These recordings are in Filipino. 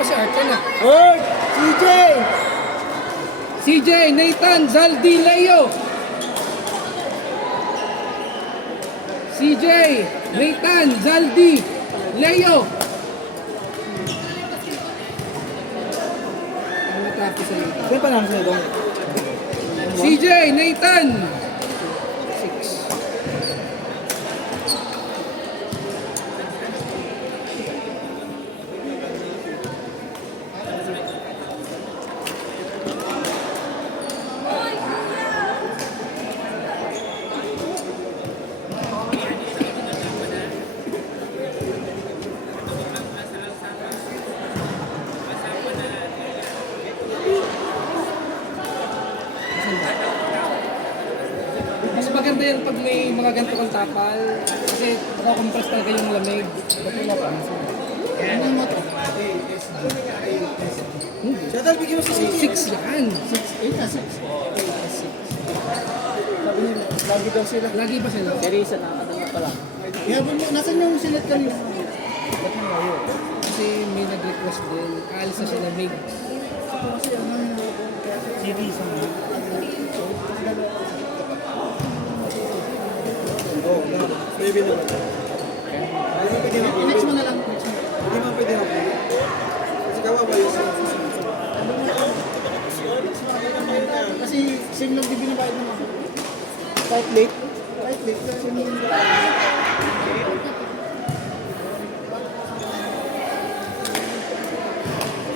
pa si Arthur na. Word! CJ! CJ, Nathan, Zaldi, Leo. CJ, Nathan, Zaldi, Leo. Ano natapos sa iyo? Saan pa namin sila doon? CJ, Nathan. 6. Mas maganda yan pag may mga ganito kang tapal. Kasi nakakompress talaga yung lamig. Dapat wala pa. Ano mo to? Shuttle, bigyan mo si CJ. 6 yan. 8 na 6. Sabi nila, lagi daw sila. Lagi ba sila? Teresa na, ano nga pala. Ihabol mo, nasan yung sinet kanina? Ba't mo ngayon? Kasi may nag-request din. Aalis na siya lamig. Kasi ano yung Teresa na. Oo, maybe naman. Next mo na lang. Hindi mo pwede ako. Kasi kawawa yung kasi same lang din binabayad naman. Kahit late. Kahit late. Kasi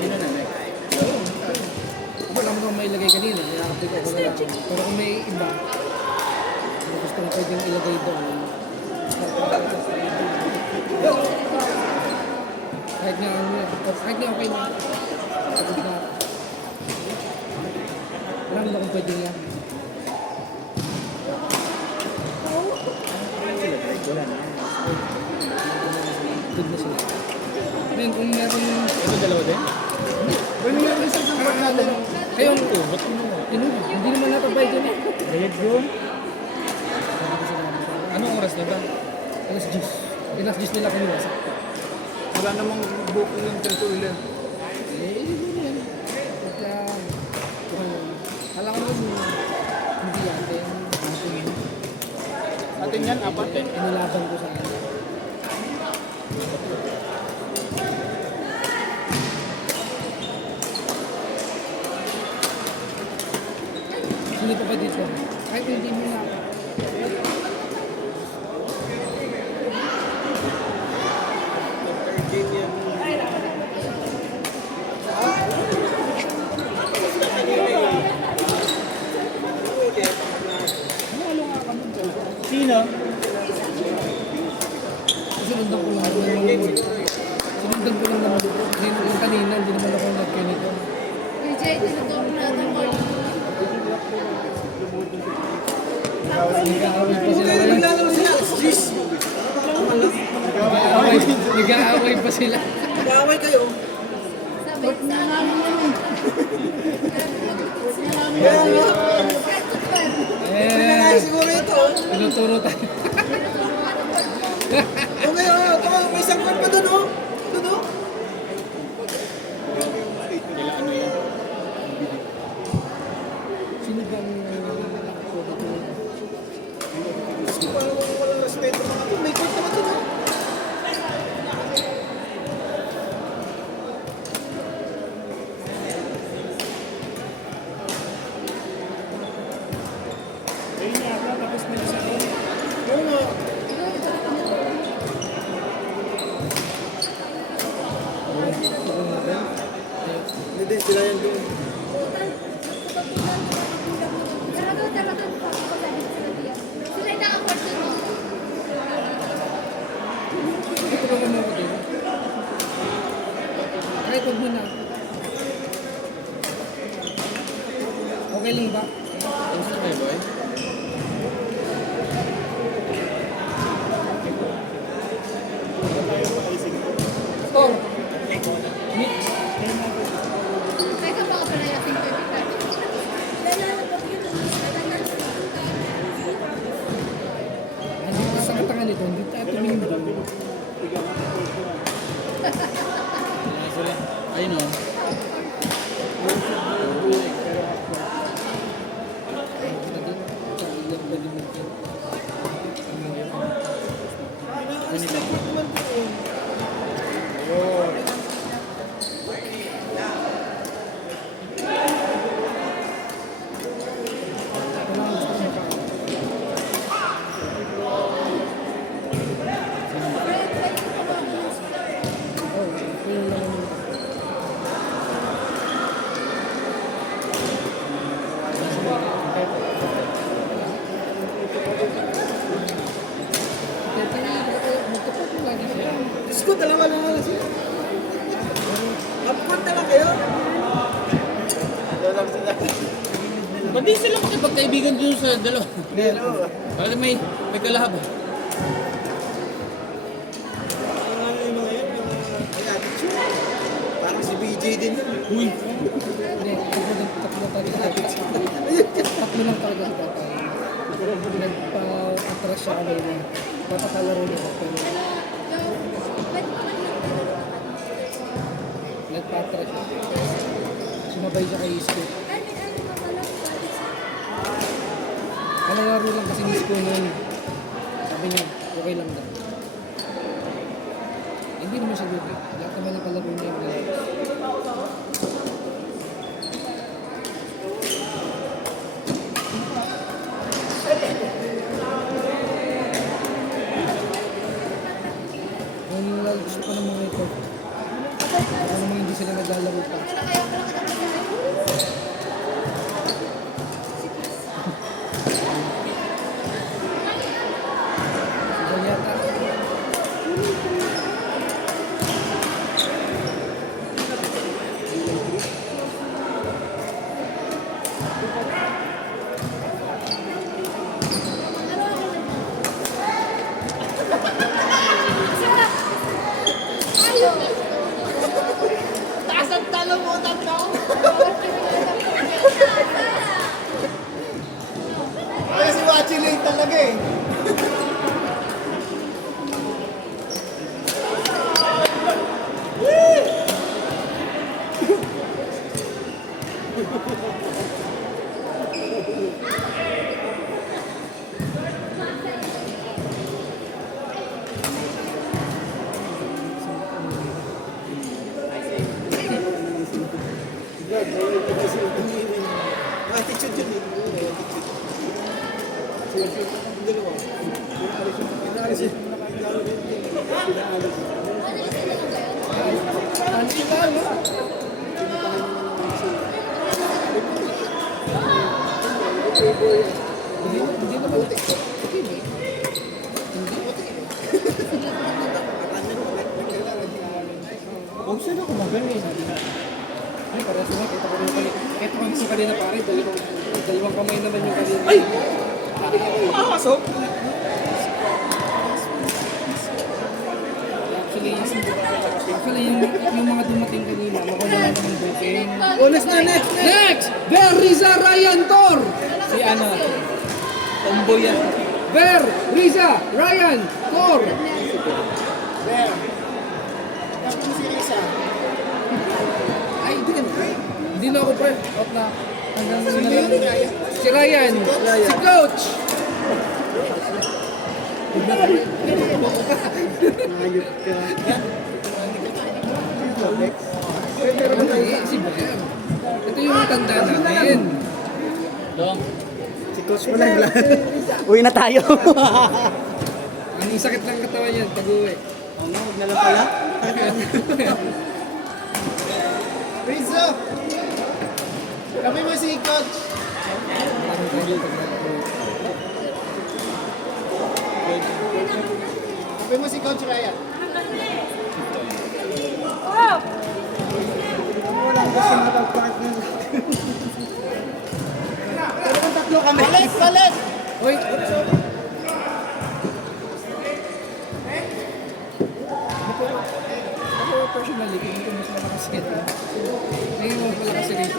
sino na next? Wala mo kung may ilagay kanina. Nakapit ako na lang. Pero kung may iba, kung gusto mo pwedeng ilagay doon. Kahit nga okay na. Pagod na. Wala mo kung pwedeng yan. Wala na. Good na sila. Ngayon kung meron... Ito dalawa din? Well, may isang support natin. Kayong... Hindi naman natabay dyan eh. Bayad yun. Anong oras na ba? Alas 10. Alas 10 nila kami nasa. Wala namang booking yung tempo ulit. Yun yan. Pagka... Alam ko hindi natin. Atin yan, apat eh. Inilaban ko sa akin. Hindi pa ba dito? Kahit hindi mo na. Sino? Sinundan ko lang naman. Sinundan ko lang naman. Kasi yung kanina, hindi naman ako nag-ganito. PJ, tinuturo natin mo. Nag-aaway pa sila ngayon. Nag-aaway pa sila. Nag-aaway kayo. Sabit na namin yun. Eh, Siguro ito. tinuturo tayo. O ngayon, may isang card pa doon, oh. Doon, oh. Sino bang Parang walang respeto mga to. May card naman doon, oh. Oo nga. Hindi din sila yan doon. Sila yung naka-court doon. Tutulungan mo ako din? Kahit huwag mo na. Okay lang ba? Gusto mo, boy? Oh! Mix. Kaya ka baka pala yung 55. Hindi sa katangan nito, hindi tayo tumingin doon. Sila. Ayun o. Diyos ko, dalawa lang wala siya. Upward na lang kayo. Ba't di sila makipagkaibigan dun sa dalawa? Bakit may kalahab? Ano yung mga yan? May attitude. Parang si BJ din. Uy! Hindi, tatlo talaga. Tatlo lang talaga si tatay. Nagpa-atras siya kanina. Papakalaro niya. Pero nagpa-atras siya. Sumabay siya kay Isko. Kalaro lang kasi ni Isko noon. Sabi niya, okay lang daw. Hindi naman siya lugi. Lahat naman ng kalaro niya yung relax. Kung gusto ko ng mga ito, baka naman hindi sila naglalaro pa. Sila yata. Taas ang talo mo, tatlo. Kaya si Wachi late talaga eh. Attitude yun eh. Dalawa. Inaalis yun. Ano ba, no? Hindi naman. Kung sino ko magaling. Ay, parang sila, kita ko rin pala. Kahit kung sa kanina pare, dalawang kamay naman yung kanina. Ay! Makakasok? Actually, yung mga dumating kanina, makuha na naman booking. Bonus na next! Next! Ver Riza Ryan Tor! Si ano? Tomboy yan. Ver Riza Ryan Tor! There. Tapos si Risa. Ay, hindi na. Hindi na ako pre. Out na. Hanggang Si na lang. Ryan. Si Ryan. Si Coach. Ayop ka. Si Ver. Ito yung tanda namin. Dong. Si Coach mo lang. Uwi na tayo. Ang sakit lang katawan yan, pag-uwi. Oo nga, huwag na lang pala. Rizzo! Kami mo si Coach. Kami mo si Coach Ryan. Walang gusto makapag-partner. Pero kung tatlo kami. Balik! Balik! Hoy! Ako personally, kung hindi ko mas malakas ito. Ngayon mo pala kasi rito.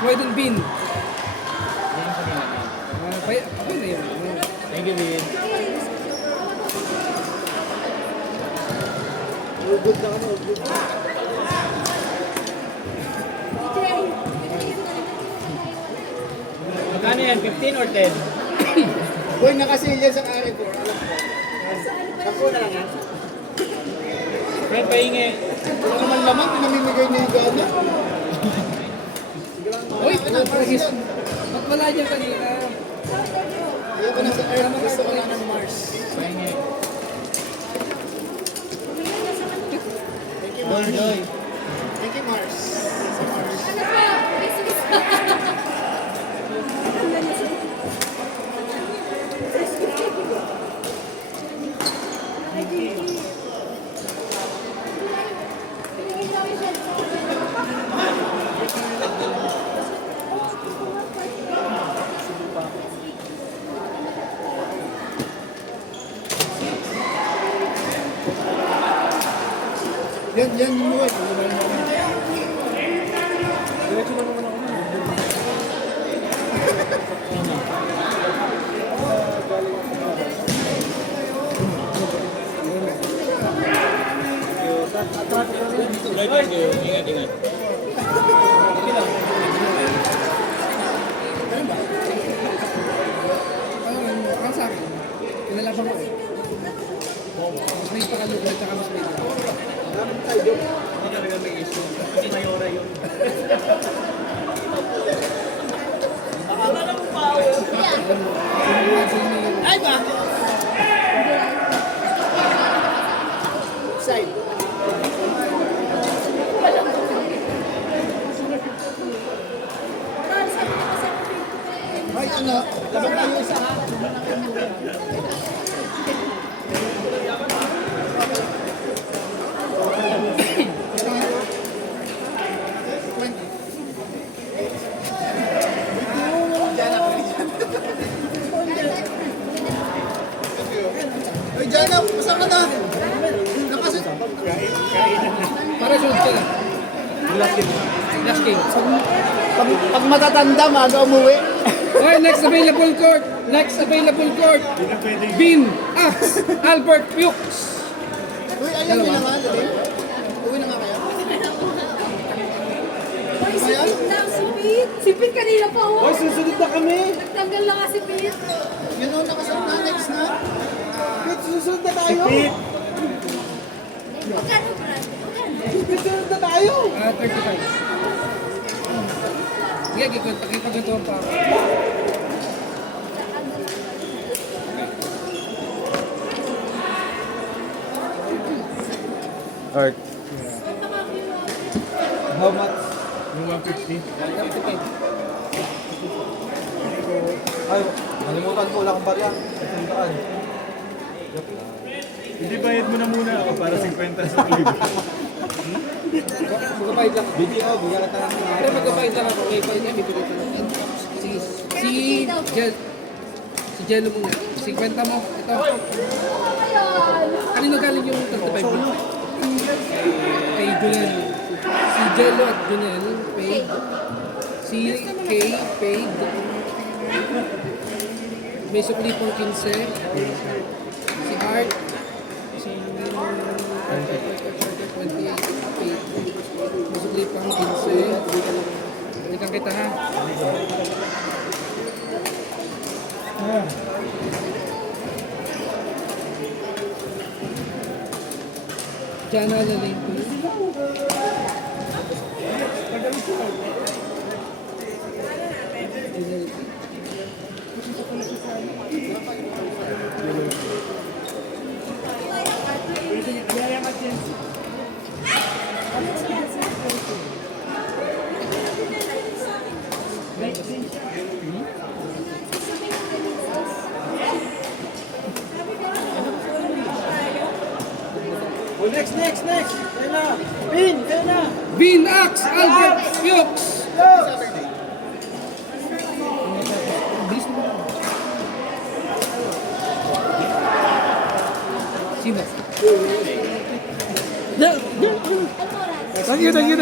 White and bean. Okay na yun. Thank you, Vin. good na kami, all good. Magkano yan? 15 or 10? Boy, nakasilya sa Carrefour. Alam ko. Sampo na lang yan. Friend, pahingi. Wala naman naman, pinamimigay na yung gana. Uy, pinapagis. Ba't wala dyan kanina? Ayoko na sa Earth, gusto ko na ng Mars. Pahingi. Thank you, Mars. Thank you, Mars. Sa Mars. Ano pa? Jesus. Yan mo eh. Thank you. Ingat, ingat. Ang sa akin, kinalaban ko eh. Mas may pakalugan tsaka mas may Hindi talaga may issue. Kasi mayora yun. Ay ba? Side. Ay, ano? Laban tayo isa ha. Ay, Jana, masama ka na. Nakasit. para sunod ka lang. Last game. Pag matatanda, maaga umuwi. Okay, next available court. Next available court. Bin, Ax, Albert, Fuchs. Uy, ayun din naman. Dali. Uwi na nga kayo. Ay, si Pete lang, si Pete. Si Pete kanina pa, oh. Uy, susunod na kami. Nagtanggal na nga si Pete. Yun o, nakasunod na next na. Pete, susunod na tayo. Magkano, Brad? Pete, susunod na tayo. 35. Sige, kipagkatuan pa ako. Art. How much? Yung 150. 35. Ay, nalimutan ko, wala akong barya. Tandaan. Hindi bayad mo na muna ako para 50 sa libo. Magkabayad lang. BGO, bigyan kita ng Pero magkabayad lang ako. Okay, palit niya, bibigay ko lang. Si Jello muna. 50 mo. Ito. Kanino galing yung 35 mo? Kay Junel. Si Jello at Junel, paid. Si Kay, paid. May sukli pong 15. Si Art. Si 28, paid. May sukli pang 15. Balikan kita ha. Jana Lalay po. Oh, next. Kaya na. Pin, kaya na. Bin, Ax, Albert, Fuchs. Sino? Almoras. Thank you.